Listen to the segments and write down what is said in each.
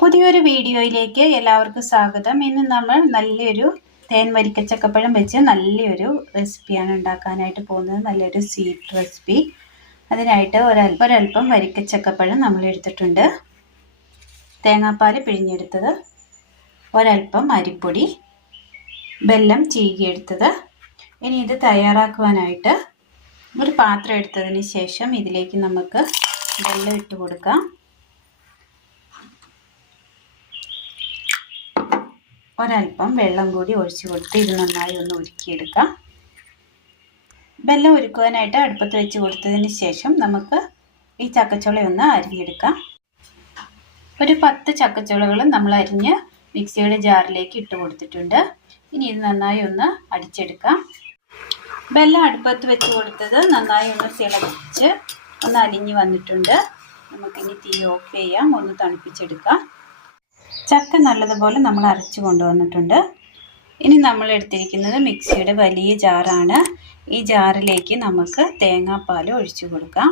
പുതിയൊരു വീഡിയോയിലേക്ക് എല്ലാവർക്കും സ്വാഗതം. ഇന്ന് നമ്മൾ നല്ലൊരു തേൻ വരിക്കച്ചക്കപ്പഴം വെച്ച് നല്ലൊരു റെസിപ്പിയാണ് ഉണ്ടാക്കാനായിട്ട് പോകുന്നത്. നല്ലൊരു സ്വീറ്റ് റെസിപ്പി. അതിനായിട്ട് ഒരൽപ്പം വരിക്കച്ചക്കപ്പഴം നമ്മൾ എടുത്തിട്ടുണ്ട്. തേങ്ങാപ്പാൽ പിഴിഞ്ഞെടുത്തത്, ഒരൽപ്പം അരിപ്പൊടി, വെല്ലം ചീകിയെടുത്തത്. ഇനി ഇത് തയ്യാറാക്കുവാനായിട്ട് ഒരു പാത്രം എടുത്തതിന് ശേഷം ഇതിലേക്ക് നമുക്ക് വെള്ളം ഇട്ട് കൊടുക്കാം. ഒരൽപ്പം വെള്ളം കൂടി ഒഴിച്ചു കൊടുത്ത് ഇത് നന്നായി ഒന്ന് ഉരുക്കിയെടുക്കാം. വെള്ളം ഉരുക്കുവാനായിട്ട് അടുപ്പത്ത് വെച്ച് കൊടുത്തതിന് ശേഷം നമുക്ക് ഈ ചക്കച്ചുള ഒന്ന് അരിഞ്ഞെടുക്കാം. ഒരു 10 ചക്കച്ചുളകൾ നമ്മൾ അരിഞ്ഞ് മിക്സിയുടെ ജാറിലേക്ക് ഇട്ട് കൊടുത്തിട്ടുണ്ട്. ഇനി ഇത് നന്നായി ഒന്ന് അടിച്ചെടുക്കാം. വെള്ളം അടുപ്പത്ത് വെച്ച് കൊടുത്തത് നന്നായി ഒന്ന് തിളച്ച് ഒന്ന് അലിഞ്ഞ് വന്നിട്ടുണ്ട്. നമുക്കിനി തീ ഓഫ് ചെയ്യാം, ഒന്ന് തണുപ്പിച്ചെടുക്കാം. ചക്ക നല്ലതുപോലെ നമ്മൾ അരച്ച് കൊണ്ടുവന്നിട്ടുണ്ട്. ഇനി നമ്മൾ എടുത്തിരിക്കുന്നത് മിക്സിയുടെ വലിയ ജാറാണ്. ഈ ജാറിലേക്ക് നമുക്ക് തേങ്ങാപ്പാൽ ഒഴിച്ചു കൊടുക്കാം.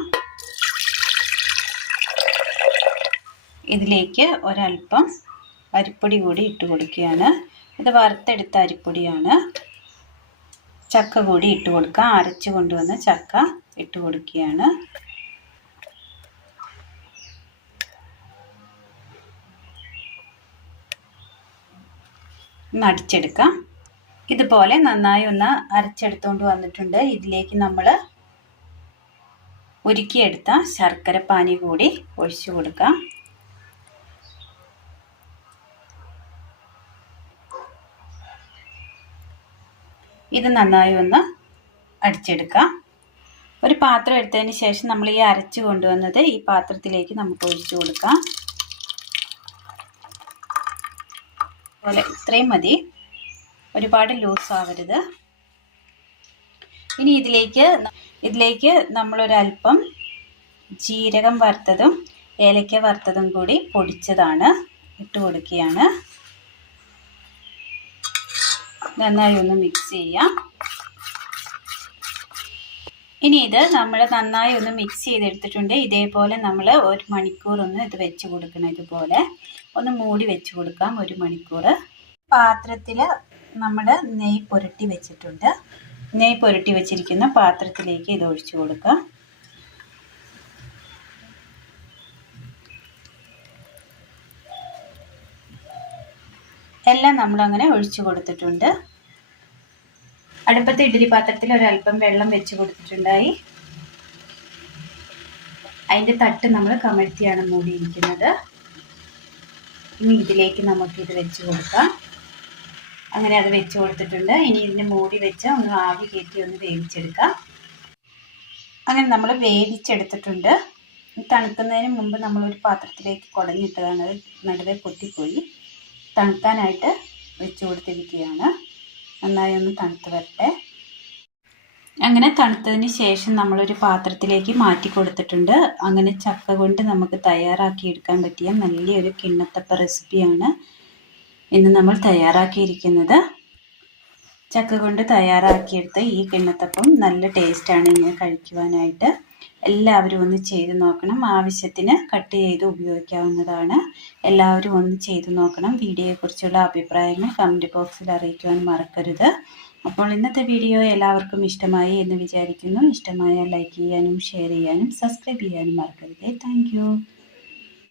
ഇതിലേക്ക് ഒരൽപ്പം അരിപ്പൊടി കൂടി ഇട്ട് കൊടുക്കുകയാണ്. ഇത് വറുത്തെടുത്ത അരിപ്പൊടിയാണ്. ചക്ക കൂടി ഇട്ട് കൊടുക്കാം. അരച്ച് കൊണ്ടുവന്ന ചക്ക ഇട്ട് കൊടുക്കുകയാണ്. ഒന്ന് അടിച്ചെടുക്കാം. ഇതുപോലെ നന്നായി ഒന്ന് അരച്ചെടുത്തുകൊണ്ട് വന്നിട്ടുണ്ട്. ഇതിലേക്ക് നമ്മൾ ഉരുക്കിയെടുത്ത ശർക്കര പാനി കൂടി ഒഴിച്ചു കൊടുക്കാം. ഇത് നന്നായി ഒന്ന് അടിച്ചെടുക്കാം. ഒരു പാത്രം എടുത്തതിന് ശേഷം നമ്മൾ ഈ അരച്ച് കൊണ്ടുവന്നത് ഈ പാത്രത്തിലേക്ക് നമുക്ക് ഒഴിച്ചു കൊടുക്കാം. പോലെ ഇത്രയും മതി, ഒരുപാട് ലൂസ് ആവരുത്. ഇനി ഇതിലേക്ക് നമ്മളൊരൽപ്പം ജീരകം വറുത്തതും ഏലക്ക വറുത്തതും കൂടി പൊടിച്ചതാണ് ഇട്ട് കൊടുക്കുകയാണ്. നന്നായി ഒന്ന് മിക്സ് ചെയ്യാം. ഇനി ഇത് നമ്മൾ നന്നായി ഒന്ന് മിക്സ് ചെയ്തെടുത്തിട്ടുണ്ട്. ഇതേപോലെ നമ്മൾ 1 മണിക്കൂർ ഒന്ന് ഇത് വെച്ച് കൊടുക്കണം. ഇതുപോലെ ഒന്ന് മൂടി വെച്ച് കൊടുക്കാം 1 മണിക്കൂർ. പാത്രത്തിൽ നമ്മൾ നെയ്യ് പുരട്ടി വെച്ചിട്ടുണ്ട്. നെയ്യ് പുരട്ടി വെച്ചിരിക്കുന്ന പാത്രത്തിലേക്ക് ഇത് ഒഴിച്ചു കൊടുക്കാം. എല്ലാം നമ്മളങ്ങനെ ഒഴിച്ചു കൊടുത്തിട്ടുണ്ട്. അടുപ്പത്തെ ഇഡ്ഡലി പാത്രത്തിൽ ഒരൽപ്പം വെള്ളം വെച്ച് കൊടുത്തിട്ടുണ്ടായി. അതിൻ്റെ തട്ട് നമ്മൾ കമഴ്ത്തിയാണ് മൂടിയിരിക്കുന്നത്. ഇനി ഇതിലേക്ക് നമുക്കിത് വെച്ച് കൊടുക്കാം. അങ്ങനെ അത് വെച്ച് കൊടുത്തിട്ടുണ്ട്. ഇനി ഇതിനെ മൂടി വെച്ച് ഒന്ന് ആവി കയറ്റി ഒന്ന് വേവിച്ചെടുക്കാം. അങ്ങനെ നമ്മൾ വേവിച്ചെടുത്തിട്ടുണ്ട്. തണുക്കുന്നതിന് മുമ്പ് നമ്മളൊരു പാത്രത്തിലേക്ക് കുടഞ്ഞിട്ടതാണ്. അത് നടുവേ പൊട്ടിപ്പോയി. തണുക്കാനായിട്ട് വെച്ച് കൊടുത്തിരിക്കുകയാണ്. നന്നായി ഒന്ന് തണുത്ത് വരട്ടെ. അങ്ങനെ തണുത്തതിന് ശേഷം നമ്മളൊരു പാത്രത്തിലേക്ക് മാറ്റി കൊടുത്തിട്ടുണ്ട്. അങ്ങനെ ചക്ക കൊണ്ട് നമുക്ക് തയ്യാറാക്കിയെടുക്കാൻ പറ്റിയ നല്ലൊരു കിണ്ണത്തപ്പ റെസിപ്പിയാണ് ഇന്ന് നമ്മൾ തയ്യാറാക്കിയിരിക്കുന്നത്. ചക്ക കൊണ്ട് തയ്യാറാക്കിയെടുത്ത ഈ കിണ്ണത്തപ്പം നല്ല ടേസ്റ്റാണ് ഇങ്ങനെ കഴിക്കുവാനായിട്ട്. എല്ലാവരും ഒന്ന് ചെയ്ത് നോക്കണം. ആവശ്യത്തിന് കട്ട് ചെയ്ത് ഉപയോഗിക്കാവുന്നതാണ്. എല്ലാവരും ഒന്ന് ചെയ്ത് നോക്കണം. വീഡിയോയെക്കുറിച്ചുള്ള അഭിപ്രായങ്ങൾ കമൻറ്റ് ബോക്സിൽ അറിയിക്കുവാൻ മറക്കരുത്. അപ്പോൾ ഇന്നത്തെ വീഡിയോ എല്ലാവർക്കും ഇഷ്ടമായി എന്ന് വിചാരിക്കുന്നു. ഇഷ്ടമായാൽ ലൈക്ക് ചെയ്യാനും ഷെയർ ചെയ്യാനും സബ്സ്ക്രൈബ് ചെയ്യാനും മറക്കരുത്. താങ്ക്